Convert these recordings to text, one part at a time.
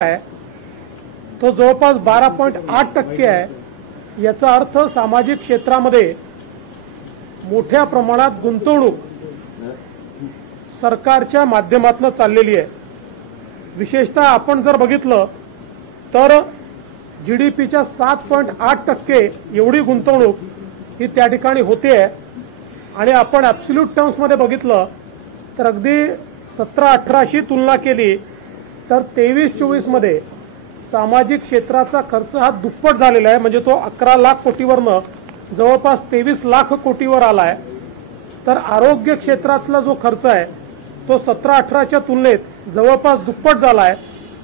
आहे तो जवळपास 12.8% आहे। याचा अर्थ सामाजिक क्षेत्रामध्ये मोठ्या प्रमाणात गुंतवणूक सरकारच्या माध्यमातून चाललेली आहे। विशेषतः आपण जर बघितलं तर जीडीपीच्या 7.8% एवढी गुंतवणूक ही त्या ठिकाणी होते आणि आपण ॲब्सोल्यूट टर्म्स मध्ये बघितलं तर अगदी 17-18शी तुलना केली तर 23-24 मध्ये सामाजिक क्षेत्राचा खर्च हा दुप्पट झालेला आहे। म्हणजे तो 11 लाख कोटीवरनं जवळपास 23 लाख कोटीवर आलाय। तर आरोग्य क्षेत्रातला जो खर्च आहे तो 17-18च्या तुलनेत जवळपास दुप्पट झालाय।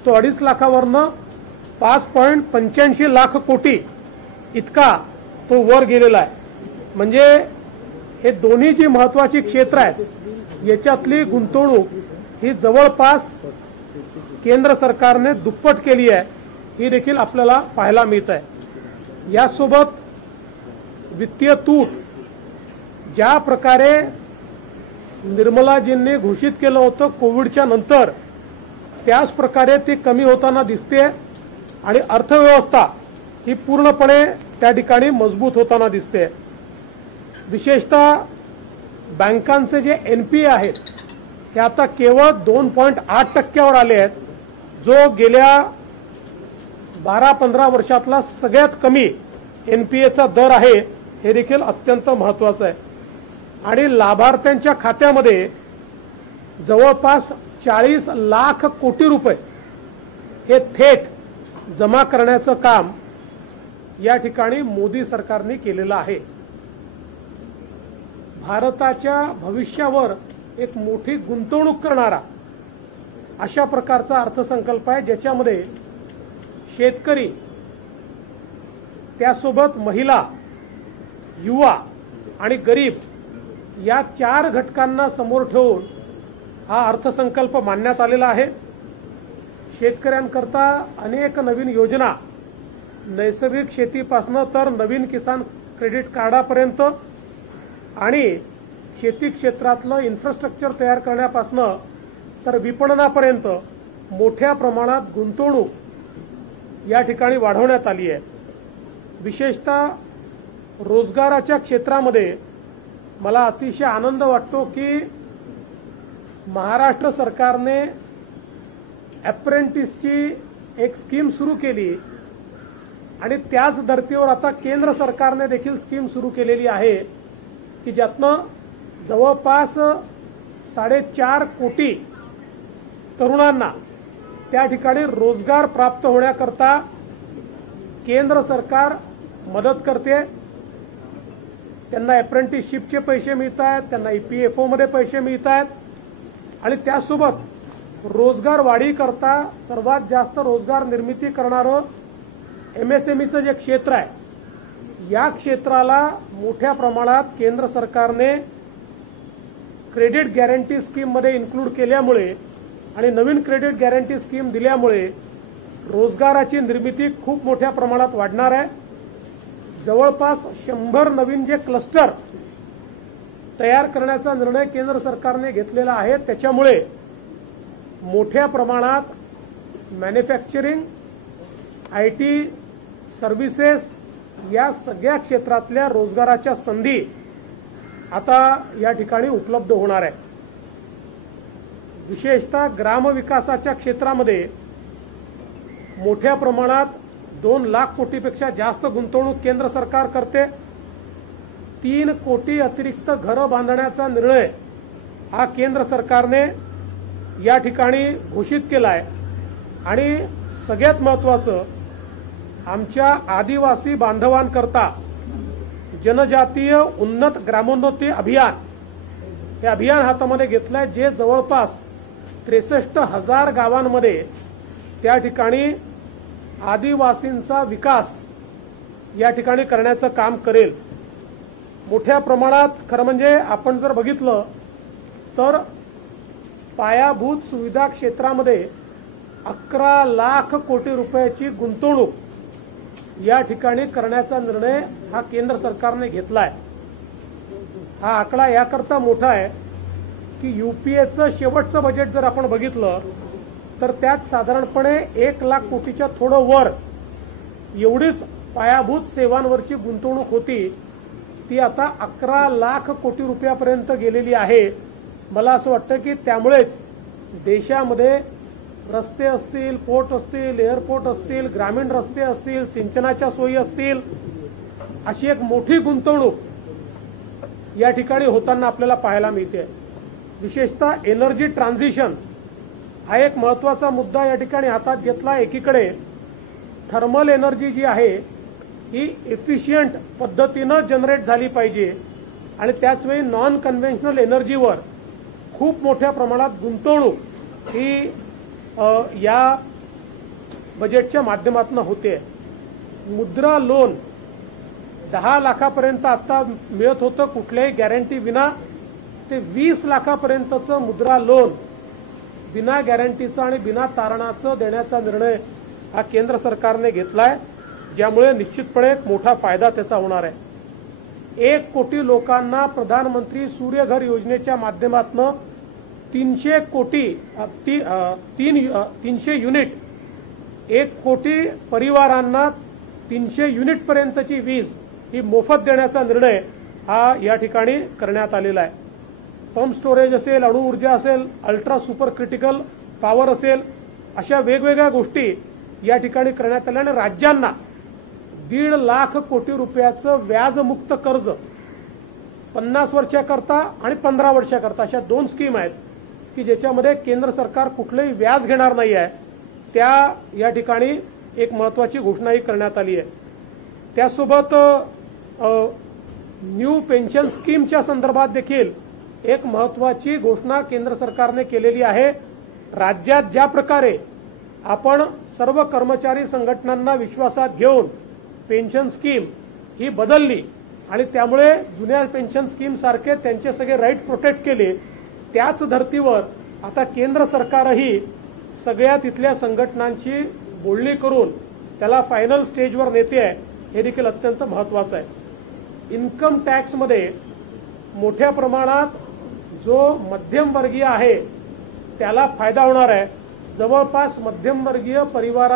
तो 2.5 लाखावरनं 5.85 लाख कोटी इतका तो वर गेलेला आहे। म्हणजे हे दोन्ही जी महत्त्वाची क्षेत्र आहेत याच्यातली गुंतवणूक ही जवळपास केंद्र सरकारने दुप्पट केली आहे, ही देखील आपल्याला पाहायला मिळत आहे। यासोबत वित्तीय तूट ज्या प्रकारे निर्मलाजींनी घोषित केलं होतं कोविडच्या नंतर त्याच प्रकारे ती कमी होताना दिसते आणि अर्थव्यवस्था ही पूर्णपणे त्या ठिकाणी मजबूत होताना दिसते। विशेषतः बँकांचे जे एनपीए आहेत हे आता केवळ 2.8%वर आले आहेत, जो गेल्या 12-15 वर्षातला सगळ्यात कमी एनपीएचा दर आहे। हे देखील अत्यंत महत्त्वाचं आहे। आणि लाभार्थ्यांच्या खात्यामध्ये जवळपास 40 लाख कोटी रुपये हे थेट जमा करण्याचं काम या ठिकाणी मोदी सरकारने केलेलं आहे। भारताच्या भविष्यावर एक मोठी गुंतवणूक करणारा अशा प्रकारचा अर्थसंकल्प आहे, ज्याच्यामध्ये शेतकरी त्यासोबत महिला, युवा आणि गरीब या 4 घटकांना समोर ठेवून हा अर्थसंकल्प मांडण्यात आलेला आहे। शेतकऱ्यांकरता अनेक नवीन योजना, नैसर्गिक शेतीपासून तर नवीन किसान क्रेडिट कार्डापर्यंत आणि शेती क्षेत्रातलं इन्फ्रास्ट्रक्चर तयार करण्यापासून तर विपणनापर्यंत मोठ्या प्रमाणात गुंतवणूक या ठिकाणी वाढवण्यात आली आहे। विशेषतः रोजगाराच्या क्षेत्रामध्ये मला अतिशय आनंद वाटतो की महाराष्ट्र सरकारने अप्रेंटिसची एक स्कीम सुरू केली आणि त्याच धर्तीवर आता केंद्र सरकारने देखील स्कीम सुरू केलेली आहे की ज्यातनं जवळपास 4.5 कोटी तरुणांना त्या ठिकाणी रोजगार प्राप्त होण्याकरता केंद्र सरकार मदत करते। त्यांना अप्रेंटिसशिपचे पैसे मिळत आहेत, त्यांना ईपीएफओ मध्ये पैसे मिळत आहेत आणि त्यासोबत रोजगार वाढीकरता सर्वात जास्त रोजगार निर्मिती करणारं एमएसएमईचं जे क्षेत्र आहे या क्षेत्राला मोठ्या प्रमाणात केंद्र सरकारने क्रेडिट गॅरंटी स्कीम मध्ये इन्क्लूड केल्यामुळे आणि नवीन क्रेडिट गॅरंटी स्कीम दिल्यामुळे रोजगाराची निर्मिती खूप मोठ्या प्रमाणात वाढणार आहे। जवळपास 100 नवीन जे क्लस्टर तयार करण्याचा निर्णय केंद्र सरकारने घेतलेला आहे, त्याच्यामुळे मोठ्या प्रमाणात मॅन्युफॅक्चरिंग, आयटी, सर्व्हिसेस या सगळ्या क्षेत्रातल्या रोजगाराच्या संधी आता या ठिकाणी उपलब्ध होणार आहे। विशेषतः ग्रामविकासाच्या क्षेत्रामध्ये मोठ्या प्रमाणात 2 लाख कोटीपेक्षा जास्त गुंतवणूक केंद्र सरकार करते। 3 कोटी अतिरिक्त घरं बांधण्याचा निर्णय हा केंद्र सरकारने या ठिकाणी घोषित केला आहे। आणि सगळ्यात महत्त्वाचं, आमच्या आदिवासी बांधवांकरता जनजातीय उन्नत ग्रामोन्नती अभियान हे अभियान हातामध्ये घेतलं आहे, जे जवळपास 63,000 गावांमध्ये त्या ठिकाणी आदिवासींचा विकास या ठिकाणी करण्याचं काम करेल। मोठ्या प्रमाणात खरं म्हणजे आपण जर बघितलं तर पायाभूत सुविधा क्षेत्रामध्ये 11 लाख कोटी रुपयाची गुंतवणूक या ठिकाणी करण्याचा निर्णय हा केंद्र सरकारने घेतला आहे। हा आकडा याकरता मोठा आहे की यूपीएचं शेवटचं बजेट जर आपण बघितलं तर त्यात साधारणपणे 1 लाख कोटीच्या थोडं वर एवढीच पायाभूत सेवांवरची गुंतवणूक होती, ती आता 11 लाख कोटी रुपयापर्यंत गेलेली आहे. मला असं वाटतं की त्यामुळेच देशामध्ये रस्ते असतील, पोर्ट असतील, एअरपोर्ट असतील, ग्रामीण रस्ते असतील, सिंचनाच्या सोयी असतील, अशी एक मोठी गुंतवणूक या ठिकाणी होताना आपल्याला पाहायला मिळते. विशेषतः एनर्जी ट्रान्झिशन हा एक महत्त्वाचा मुद्दा या ठिकाणी हातात घेतला. एकीकडे थर्मल एनर्जी जी आहे ही एफिशियंट पद्धतीनं जनरेट झाली पाहिजे आणि त्याचवेळी नॉन कन्व्हेन्शनल एनर्जीवर खूप मोठ्या प्रमाणात गुंतवणूक ही या बजेटच्या माध्यमातून होते. मुद्रा लोन 10 लाखापर्यंत आता मिळत होतं कुठल्याही गॅरंटी विना, ते 20 लाखापर्यंतचं मुद्रा लोन बिना गॅरंटीचं आणि बिना तारणाचं देण्याचा निर्णय हा केंद्र सरकारने घेतलाय, ज्यामुळे निश्चितपणे एक मोठा फायदा त्याचा होणार आहे. 1 कोटी लोकांना प्रधानमंत्री सूर्यघर योजनेच्या माध्यमातून 300 युनिट, 1 कोटी परिवारांना 300 युनिटपर्यंतची वीज ही मोफत देण्याचा निर्णय हा या ठिकाणी करण्यात आलेला आहे. पंप स्टोरेज असेल, अणुऊर्जा असेल, अल्ट्रा सुपर क्रिटिकल पॉवर असेल, अशा वेगवेगळ्या गोष्टी या ठिकाणी करण्यात आल्या आणि राज्यांना 1.5 लाख कोटी रुपयाचं व्याजमुक्त कर्ज 50 वर्षाकरता आणि 15 वर्षाकरता अशा 2 स्कीम आहेत की ज्याच्यामध्ये केंद्र सरकार कुठलंही व्याज घेणार नाही आहे. त्या या ठिकाणी एक महत्त्वाची घोषणाही करण्यात आली आहे. त्यासोबत न्यू पेन्शन स्कीमच्या संदर्भात देखील एक महत्त्वाची घोषणा केंद्र सरकारने केलेली आहे. राज्यात ज्या प्रकारे आपण सर्व कर्मचारी संघटनांना विश्वासात घेऊन पेन्शन स्कीम ही बदलली आणि त्यामुळे जुन्या पेन्शन स्कीम सारखे त्यांचे सगळे राईट प्रोटेक्ट केले, त्याच धर्तीवर आता केंद्र सरकारही सगळ्या तिथल्या संघटनांची बोलणी करून त्याला फायनल स्टेजवर नेते आहे, हे देखील अत्यंत महत्त्वाचं आहे. इन्कम टॅक्समध्ये मोठ्या प्रमाणात जो मध्यमवर्गीय आहे त्याला फायदा होणार आहे. जवळपास मध्यमवर्गीय परिवारा